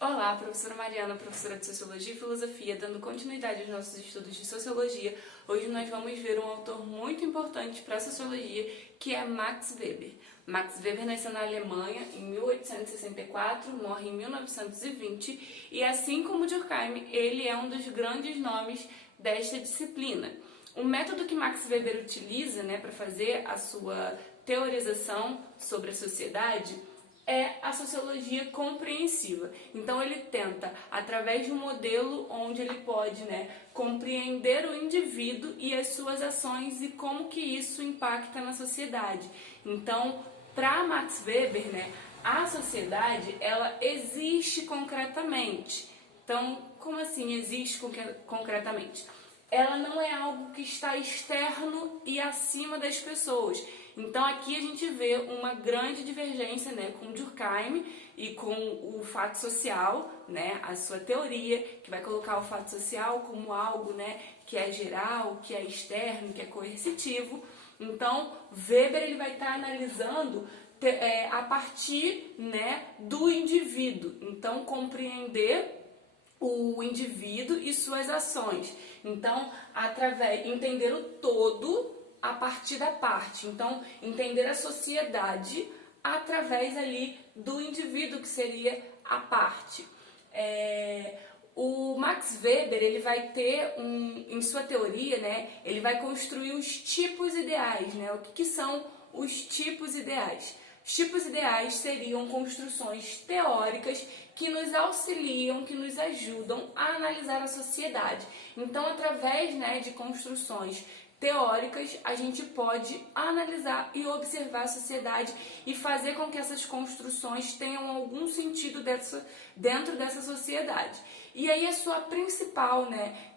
Olá, professora Mariana, professora de Sociologia e Filosofia, dando continuidade aos nossos estudos de Sociologia. Hoje nós vamos ver um autor muito importante para a Sociologia, que é Max Weber. Max Weber nasceu na Alemanha em 1864, morre em 1920 e, assim como Durkheim, ele é um dos grandes nomes desta disciplina. O método que Max Weber utiliza, para fazer a sua teorização sobre a sociedade é a sociologia compreensiva. Então ele tenta, através de um modelo onde ele pode compreender o indivíduo e as suas ações e como que isso impacta na sociedade. Então, para Max Weber, a sociedade ela existe concretamente. Então, como assim existe concretamente? Ela não é algo que está externo e acima das pessoas. Então aqui a gente vê uma grande divergência com Durkheim e com o fato social, a sua teoria, que vai colocar o fato social como algo que é geral, que é externo, que é coercitivo. Então Weber ele vai estar analisando a partir do indivíduo. Então compreender o indivíduo e suas ações. Então, entender o todo a partir da parte. Então, entender a sociedade através ali do indivíduo, que seria a parte. O Max Weber, ele vai ter em sua teoria, ele vai construir os tipos ideais, O que são os tipos ideais? Os tipos ideais seriam construções teóricas que nos auxiliam, que nos ajudam a analisar a sociedade. Então, através de construções teóricas, a gente pode analisar e observar a sociedade e fazer com que essas construções tenham algum sentido dentro dessa sociedade. E aí a sua principal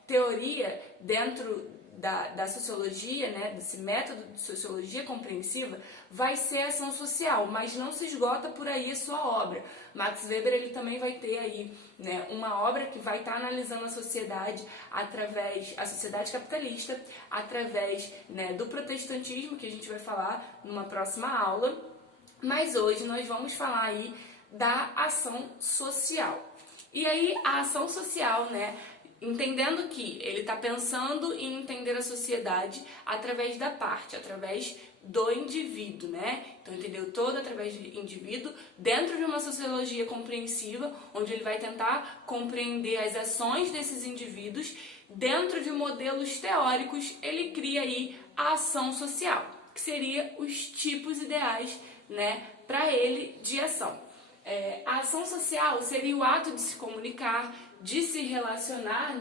teoria dentro da sociologia, desse método de sociologia compreensiva, vai ser a ação social, mas não se esgota por aí a sua obra. Max Weber ele também vai ter aí uma obra que vai estar analisando a sociedade a sociedade capitalista, através do protestantismo, que a gente vai falar numa próxima aula, mas hoje nós vamos falar aí da ação social. E aí a ação social, entendendo que ele está pensando em entender a sociedade através da parte, através do indivíduo, Então, entendeu todo através do indivíduo, dentro de uma sociologia compreensiva, onde ele vai tentar compreender as ações desses indivíduos, dentro de modelos teóricos, ele cria aí a ação social, que seria os tipos ideais, para ele de ação. A ação social seria o ato de se comunicar, de se relacionar,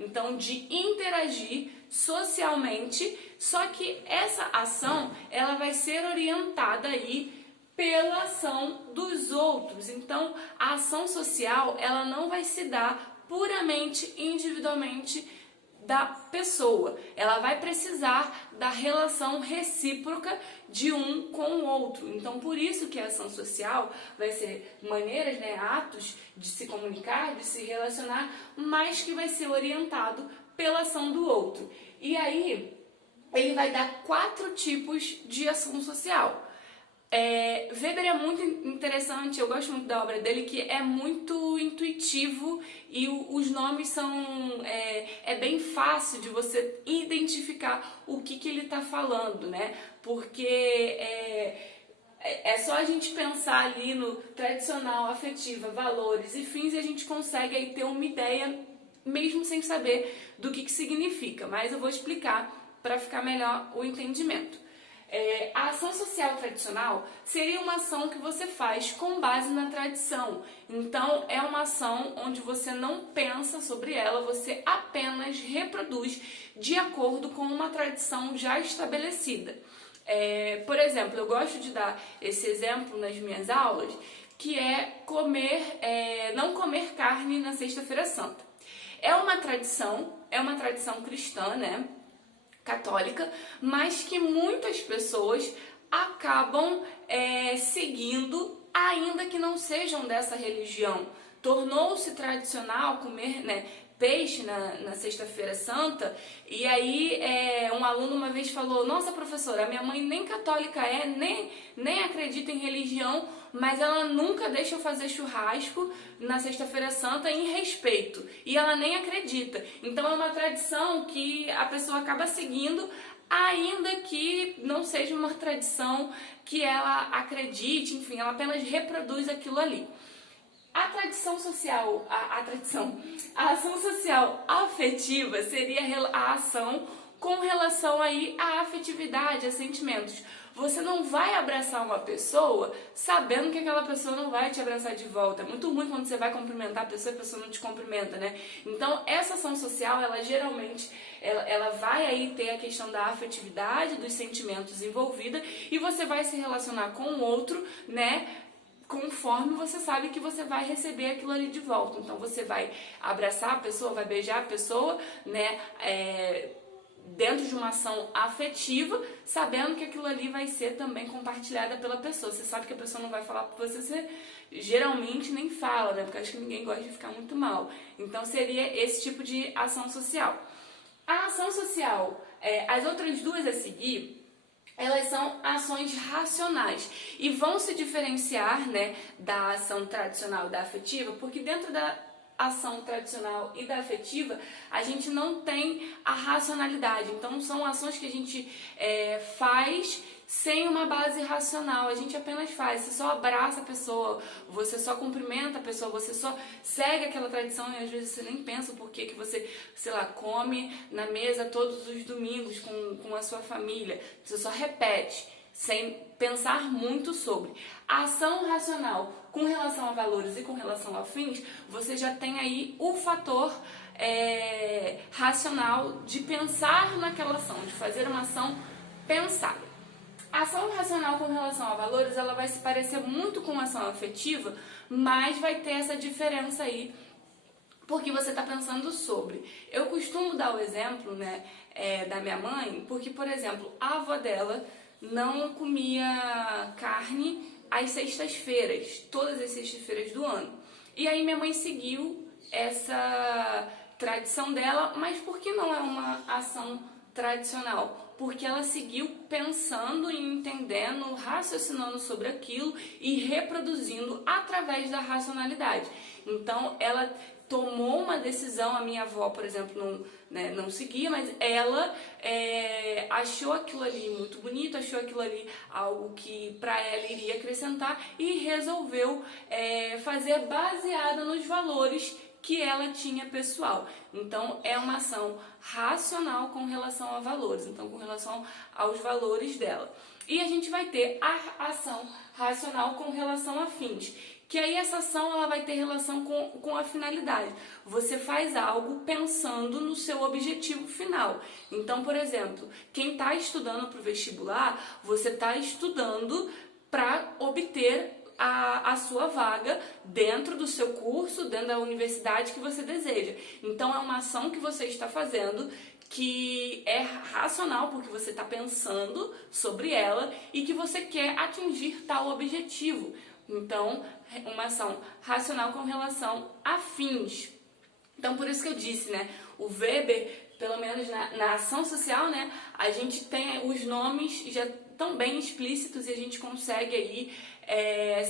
Então, de interagir socialmente, só que essa ação, ela vai ser orientada aí pela ação dos outros. Então, a ação social, ela não vai se dar puramente, individualmente da pessoa. Ela vai precisar da relação recíproca de um com o outro. Então, por isso que a ação social vai ser maneiras, atos de se comunicar, de se relacionar, mas que vai ser orientado pela ação do outro. E aí, ele vai dar 4 tipos de ação social. Weber é muito interessante, eu gosto muito da obra dele, que é muito intuitivo e os nomes são bem fácil de você identificar o que ele está falando, Porque é só a gente pensar ali no tradicional, afetiva, valores e fins, e a gente consegue aí ter uma ideia, mesmo sem saber do que significa, mas eu vou explicar para ficar melhor o entendimento. A ação social tradicional seria uma ação que você faz com base na tradição. Então, é uma ação onde você não pensa sobre ela, você apenas reproduz de acordo com uma tradição já estabelecida. Por exemplo, eu gosto de dar esse exemplo nas minhas aulas, que é não comer carne na Sexta-feira Santa. É uma tradição cristã, católica, mas que muitas pessoas acabam seguindo, ainda que não sejam dessa religião. Tornou-se tradicional comer peixe na Sexta-feira Santa, e aí um aluno uma vez falou: nossa, professora, a minha mãe nem católica nem acredita em religião, mas ela nunca deixa eu fazer churrasco na Sexta-feira Santa em respeito, e ela nem acredita. Então é uma tradição que a pessoa acaba seguindo, ainda que não seja uma tradição que ela acredite, enfim, ela apenas reproduz aquilo ali. A tradição social, a ação social afetiva seria a ação com relação aí à afetividade, a sentimentos. Você não vai abraçar uma pessoa sabendo que aquela pessoa não vai te abraçar de volta. É muito ruim quando você vai cumprimentar a pessoa e a pessoa não te cumprimenta, né? Então, essa ação social, ela geralmente, ela vai aí ter a questão da afetividade, dos sentimentos envolvida, e você vai se relacionar com o outro, né? Conforme você sabe que você vai receber aquilo ali de volta. Então você vai abraçar a pessoa, vai beijar a pessoa, né? Dentro de uma ação afetiva, sabendo que aquilo ali vai ser também compartilhada pela pessoa. Você sabe que a pessoa não vai falar por você, você geralmente nem fala, né? Porque acho que ninguém gosta de ficar muito mal. Então seria esse tipo de ação social. A ação social, as outras duas a seguir, elas são ações racionais e vão se diferenciar, né, da ação tradicional e da afetiva, porque dentro da ação tradicional e da afetiva, a gente não tem a racionalidade. Então, são ações que a gente faz sem uma base racional. A gente apenas faz, você só abraça a pessoa, você só cumprimenta a pessoa, você só segue aquela tradição e às vezes você nem pensa o porquê que você, sei lá, come na mesa todos os domingos com a sua família. Você só repete, sem pensar muito sobre. A ação racional com relação a valores e com relação a fins, você já tem aí o fator racional de pensar naquela ação, de fazer uma ação pensada. A ação racional com relação a valores, ela vai se parecer muito com a ação afetiva, mas vai ter essa diferença aí, porque você está pensando sobre. Eu costumo dar o exemplo, né, da minha mãe, porque, por exemplo, a avó dela não comia carne às sextas-feiras, todas as sextas-feiras do ano. E aí minha mãe seguiu essa tradição dela, mas por que não é uma ação tradicional? Porque ela seguiu pensando e entendendo, raciocinando sobre aquilo e reproduzindo através da racionalidade. Então, ela tomou uma decisão, a minha avó, por exemplo, não seguia, mas ela achou aquilo ali muito bonito, achou aquilo ali algo que para ela iria acrescentar e resolveu fazer baseada nos valores que ela tinha pessoal. Então, é uma ação racional com relação a valores, então com relação aos valores dela. E a gente vai ter a ação racional com relação a fins, que aí essa ação ela vai ter relação com a finalidade. Você faz algo pensando no seu objetivo final. Então, por exemplo, quem está estudando para o vestibular, você está estudando para obter a sua vaga dentro do seu curso, dentro da universidade que você deseja. Então, é uma ação que você está fazendo que é racional, porque você está pensando sobre ela e que você quer atingir tal objetivo. Então, uma ação racional com relação a fins. Então, por isso que eu disse, né? O Weber, pelo menos na ação social, né? A gente tem os nomes já tão bem explícitos e a gente consegue aí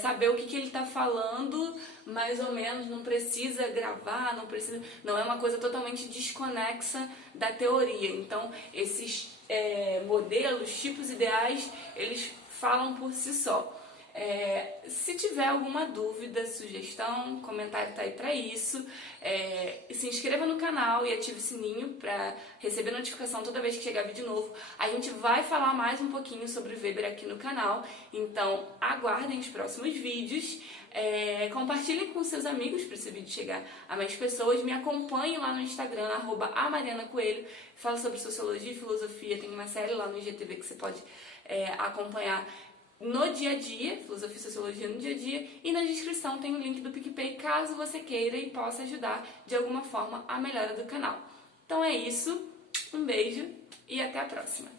saber o que ele está falando, mais ou menos, não precisa gravar, não é uma coisa totalmente desconexa da teoria. Então, esses modelos, tipos ideais, eles falam por si só. Se tiver alguma dúvida, sugestão, comentário tá aí para isso. Se inscreva no canal e ative o sininho para receber notificação toda vez que chegar vídeo novo. A gente vai falar mais um pouquinho sobre Weber aqui no canal, então aguardem os próximos vídeos. Compartilhem com seus amigos para esse vídeo chegar a mais pessoas. Me acompanhem lá no Instagram, @amarianacoelho. Falo sobre sociologia e filosofia. Tem uma série lá no IGTV que você pode acompanhar no dia a dia, filosofia e sociologia no dia a dia, e na descrição tem o link do PicPay, caso você queira e possa ajudar de alguma forma a melhora do canal. Então é isso, um beijo e até a próxima!